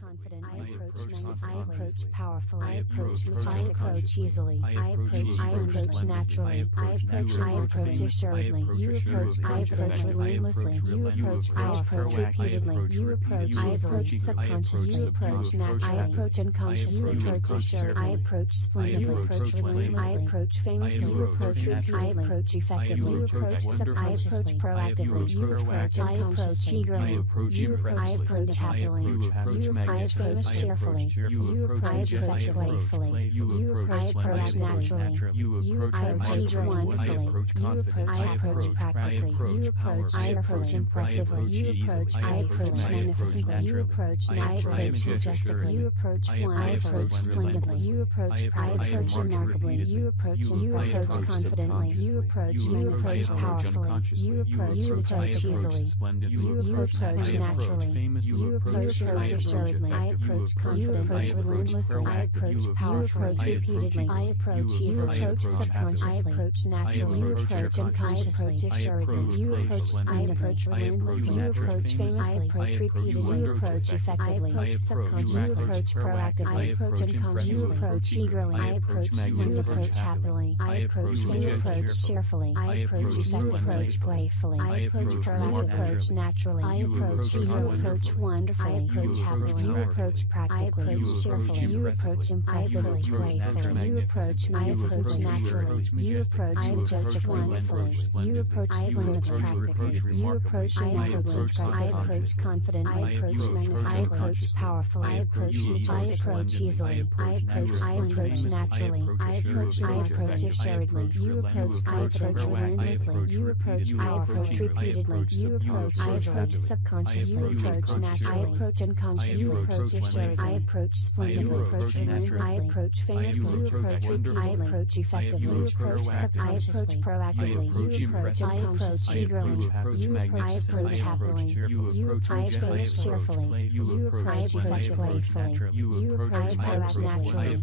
confidently. I approach magnificently. I approach powerfully. I approach I approach easily. I approach naturally. I approach assuredly. You approach. I approach relentlessly. You approach. I approach repeatedly. You approach. I approach subconsciously. You approach naturally. I approach unconsciously. Approach assured. I approach splendidly. I approach relentlessly. I approach famously. You approach repeatedly. I approach effectively. You approach subconsciously. Proactively. You approach. I approach eagerly. You approach. I approach happily. I approach cheerfully. You approach playfully. You approach naturally. You approach wonderfully. I approach practically. You approach cheerfully. Impressively. You approach. I approach magnificently. You approach. I approach majestically. You approach one. I approach splendidly. You approach. I approach remarkably. You approach. You approach confidently. You approach. You approach powerfully. You approach. You approach easily. You approach naturally. You approach assuredly. I approach confidently. You approach relentlessly. I approach powerfully. You approach repeatedly. I approach easily. You approach subconsciously. I approach naturally. You approach unconsciously. Assuredly. You approach. I approach relentlessly. You approach famously. I approach repeatedly. You approach effectively. I approach subconsciously. You approach proactively. I approach unconsciously. You approach eagerly. I approach. You approach happily. I approach famously. I approach cheerfully. I approach. You approach playfully. I approach proactively. I approach naturally. I approach. You approach wonderfully. I approach happily. You approach practically. I approach cheerfully. You approach impressively. Playfully. You approach. I approach naturally. You approach. I majestic wonderfully. You approach splendidly. Practically. You approach. I approach. I approach confident. I approach magnificent. I approach powerfully. I approach majestic. I approach easily. I approach. I approach naturally. I approach. I approach assuredly. You approach. I approach relentlessly. You approach. I approach repeatedly. You approach. I approach subconsciously. You approach naturally. I approach unconsciously. You approach assuredly. I approach splendidly. I approach relentlessly. I approach famously. You approach repeatedly. I approach effectively. You approach subconsciously. I approach proactively. You approach. I approach eagerly. You approach. I approach happily. You approach cheerfully. You approach playfully. You approach naturally.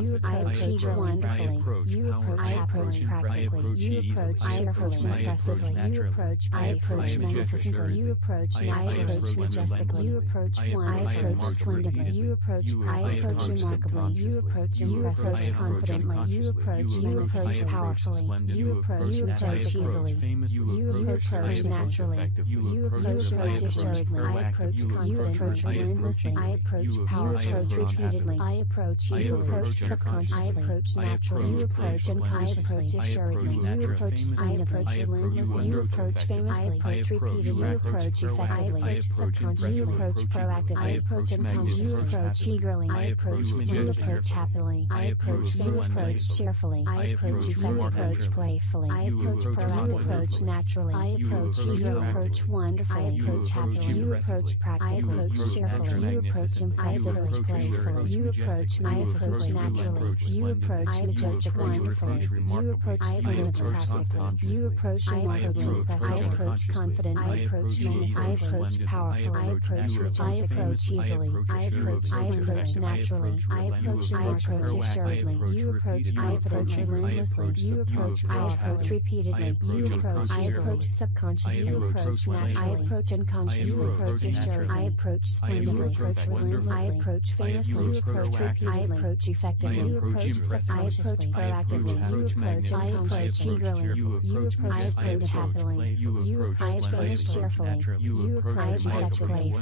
You approach wonderfully. You approach happily. Practically. You approach. I approach impressively. You approach. I approach magnificently. You approach. I approach majestically. You approach one. I approach splendidly. You approach. I approach remarkably. You approach impressive confidently. You approach. You approach powerfully. You approach. You approach easily. You approach naturally. You approach assuredly. I approach confidently. You approach relentlessly. I approach powerfully. You approach repeatedly. I approach easily. You approach subconsciously. I approach naturally. You approach unconsciously. Assuredly. You approach. I approach relentlessly. You approach famously. I approach repeatedly. You approach effectively. I approach subconsciously. You approach proactively. I approach unconsciously. You approach eagerly. I approach. You approach happily. I approach. You approach cheerfully. I approach. You approach playfully. I approach proactively. Approach naturally. I approach. You approach wonderfully. I approach happily. You approach practically. I approach cheerfully. You approach impressively. Playfully. You approach. I approach naturally. You approach. I majestic wonderfully. You approach splendidly. Practically. You approach. I approach. I approach confident. I approach magnificent. I approach powerful. I approach majestic. I approach easily. I approach. I approach naturally. I approach. I approach assuredly. You approach. I approach relentlessly. You approach. I approach repeatedly. You approach. I approach subconsciously. You approach naturally. I approach unconsciously. You approach assured. I approach splendidly. I approach relentlessly. I approach famously. You approach repeatedly. I approach effectively. You approach subconsciously. I approach proactively. You approach. I approach eagerly. You approach. I approach happily. You approach famous cheerfully. You approach effectively.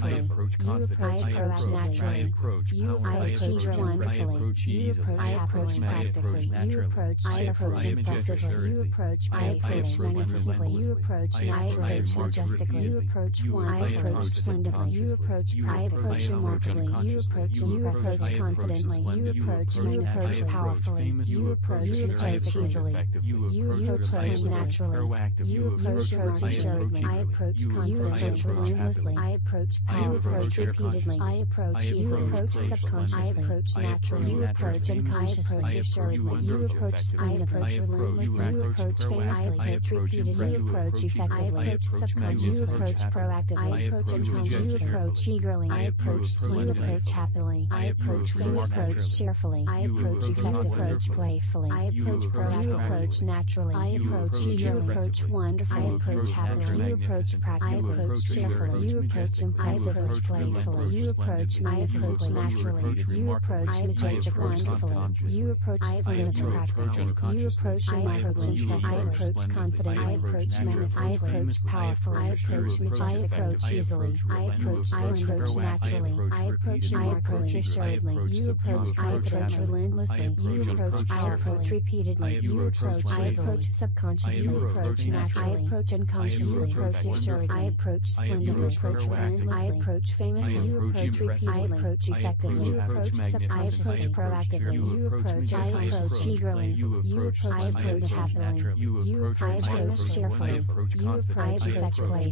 You approach naturally. You approach wonderfully. You approach happily. Practically. You approach. I approach impressively. You approach. I approach magnificently. You approach. I approach majestically. You approach one. I approach splendidly. You approach. I approach remarkably. You approach. You approach confidently. You approach. You approach powerfully. You approach. You approach easily. You approach naturally. You approach assuredly. I approach confidently. Relentlessly. I approach power. You approach repeatedly. I approach. You approach subconsciously. I approach naturally. You approach unconsciously. Assuredly. You approach. I approach relentlessly. You approach famously. I approach repeatedly. You approach effectively. I approach subconsciously. You approach proactively. I approach unconsciously. You approach eagerly. naturally. I approach splendidly. You approach happily. I approach famously. You approach cheerfully. I approach effectively. You approach playfully. I approach proactively. You approach naturally. I approach eagerly. You approach wonderfully. I approach happily. You approach practically. I approach cheerfully. You approach impulsively. I approach playfully. You approach magnificently. Naturally. You approach majestically. Wonderfully. You approach splendidly. Practically. You approach remarkably. I approach confidently. I approach magnificently. I approach powerfully. I approach majestically. I approach easily. I approach naturally. I approach remarkably. Assuredly. You approach. I approach relentlessly. You approach. I approach repeatedly. You approach. I approach subconsciously. You approach naturally. I approach unconsciously. I approach assuredly. I approach splendidly. I approach relentlessly. I approach famously. You approach repeatedly. I approach effectively. You approach subconsciously. I approach proactively. You approach. I approach eagerly. You approach. I approach happily. You approach cheerfully. You approach effectively.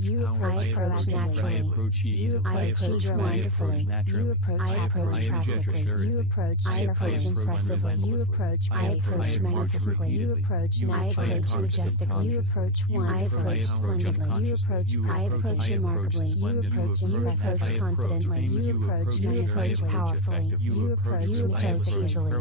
You approach naturally. You approach wonderfully. You approach. I approach practically. You approach. I approach impressively. You approach. I approach magnificently. You approach. I approach majestically. You approach one. I approach splendidly. You approach. I approach remarkably. You approach impressive confidently. You approach. You approach powerfully. You approach majestic easily.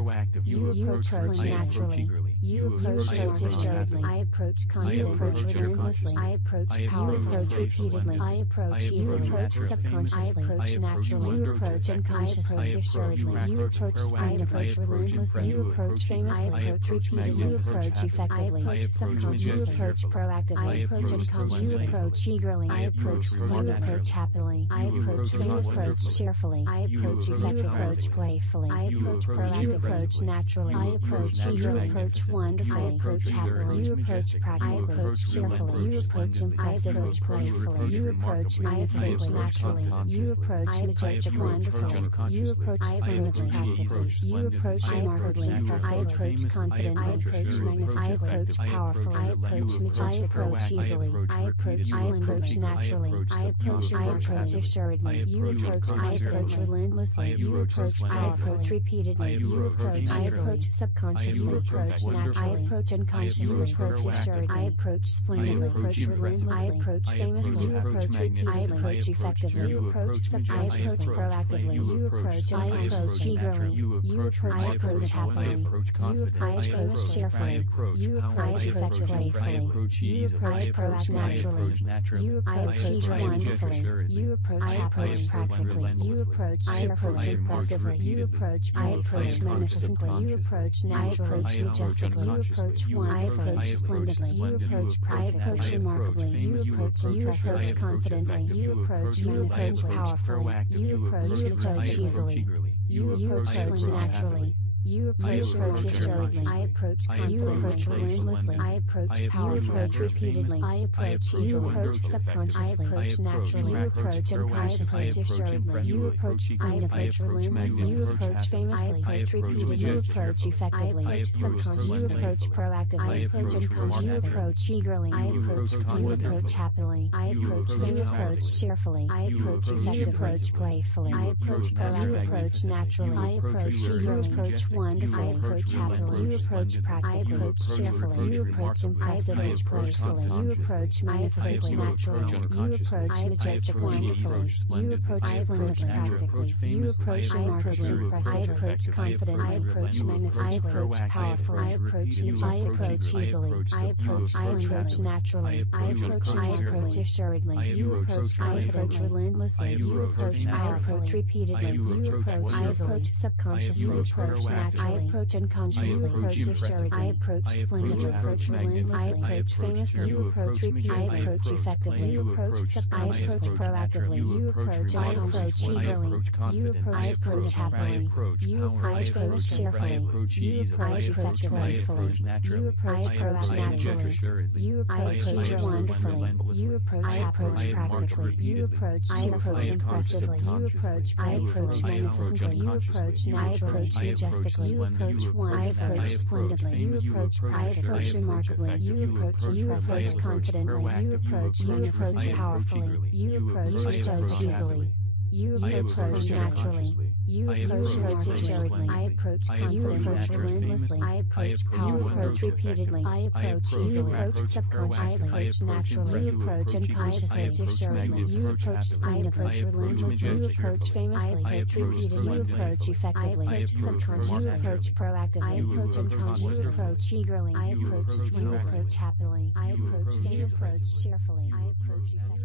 You approach naturally. You approach assuredly. I approach confidently. Relentlessly. I approach power. You approach repeatedly. I approach easily. You approach subconsciously. I approach naturally. You approach unconsciously. I approach assuredly. You approach splendidly. I approach relentlessly. You approach famously. I approach repeatedly. You approach effectively. I approach subconsciously. You approach proactively. I approach unconsciously. You approach eagerly. I approach slow. You approach happily. I approach famously. I approach cheerfully. I approach effectively. You approach playfully. I approach proactively. You approach naturally. I approach eagerly. You approach wonderfully. I approach happily. You approach practically. I approach cheerfully. You approach impressive. I approach playfully. You approach magnificently. Naturally. You approach majestic. Wonderfully. You approach splendidly. Practically. You approach remarkably. I approach confidently. I approach magnificently. I approach powerfully. I approach majestically. I approach easily. I approach splendidly. Naturally. I approach assuredly. You approach. I approach relentlessly. You approach. I approach repeatedly. You approach. I approach subconsciously. I approach naturally. I approach unconsciously. I approach assuredly. I approach splendidly. I approach relentlessly. I approach famously. You approach repeatedly. I approach effectively. You approach subconsciously. I approach proactively. You approach. I approach eagerly. You approach. I approach happily. You approach cheerfully. You approach effectively. You approach naturally. You approach wonderfully. You approach. I approach practically. You approach. I approach impressively. You approach. I approach magnificently. You approach naturally. I approach majestically. You approach one. I approach splendidly. You approach. I approach remarkably. You approach. You approach confidently. You approach. You approach powerfully. You approach majestic easily. You approach naturally. You approach assuredly. I approach confidently. You approach relentlessly. I approach powerfully. You approach repeatedly. I approach easily. You approach subconsciously. I approach naturally. You approach unconsciously. Assuredly. You approach. I approach relentlessly. You approach famously. I approach repeatedly. You approach effectively. I approach subconsciously. You approach proactively. I approach unconsciously. You approach eagerly. I approach. You approach happily. I approach. You approach cheerfully. I approach effectively. You approach playfully. I approach proactively. You approach naturally. I approach eagerly. You approach wonderfully. I approach happily. You approach practically. I approach cheerfully. You approach impressive. I approach playfully. You approach magnificently. Naturally. You approach majestic. Wonderfully. You approach splendidly. Practically. You approach remarkably. Impressive. I approach confident. I approach magnificent. I approach powerful. I approach majestic. I approach easily. I approach splendidly. Naturally. I approach assuredly. You approach. I approach relentlessly. You approach. I approach repeatedly. You approach. I approach subconsciously. Approach naturally. I approach unconsciously. You approach assuredly. I approach splendidly. I approach relentlessly. I approach famously. You approach repeatedly. I approach effectively. You approach subconsciously. I approach proactively. You approach. I approach eagerly. You approach. I approach happily. You approach famous cheerfully. You approach effectively. You approach naturally. You approach wonderfully. You approach. I approach practically. You approach. I approach impressively. You approach. I approach magnificently. You approach. I approach majestically. You approach one. I approach splendidly. You approach. I approach remarkably. You approach. You approach confidently. You approach. You approach powerfully. You approach easily. You I approach approach naturally. unconsciously. You I approach approach assuredly. I approach I approach confidently. relentlessly. I approach I powerfully. You approach approach repeatedly. I approach easily. You approach subconsciously. I approach naturally. You approach unconsciously. I approach Assuredly. You approach splendidly. I approach You approach famously. I approach repeatedly. You splendidly. approach effectively. I approach Subconsciously. You remarkably. approach proactively. I You approach approach unconsciously. You wonderfully. approach eagerly. I You approach approach You approach relentlessly. happily. I You approach approach famously. cheerfully. Cheerfully. I approach effectively.